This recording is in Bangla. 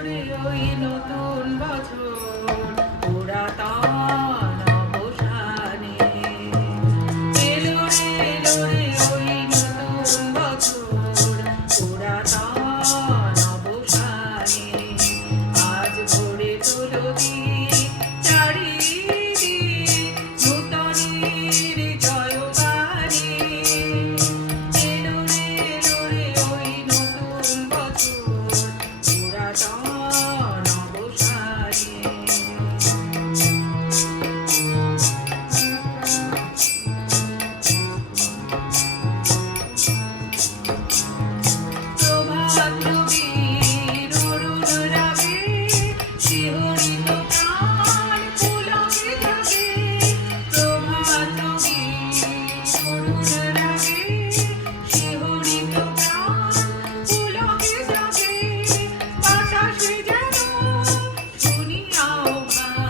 রই নতুন বছর। পুরাতন অবসানে। এলো এলো রে ওই নতুন বছর। পুরাতন অবসানে। আজ ভরে তুলো দিয়ে নাও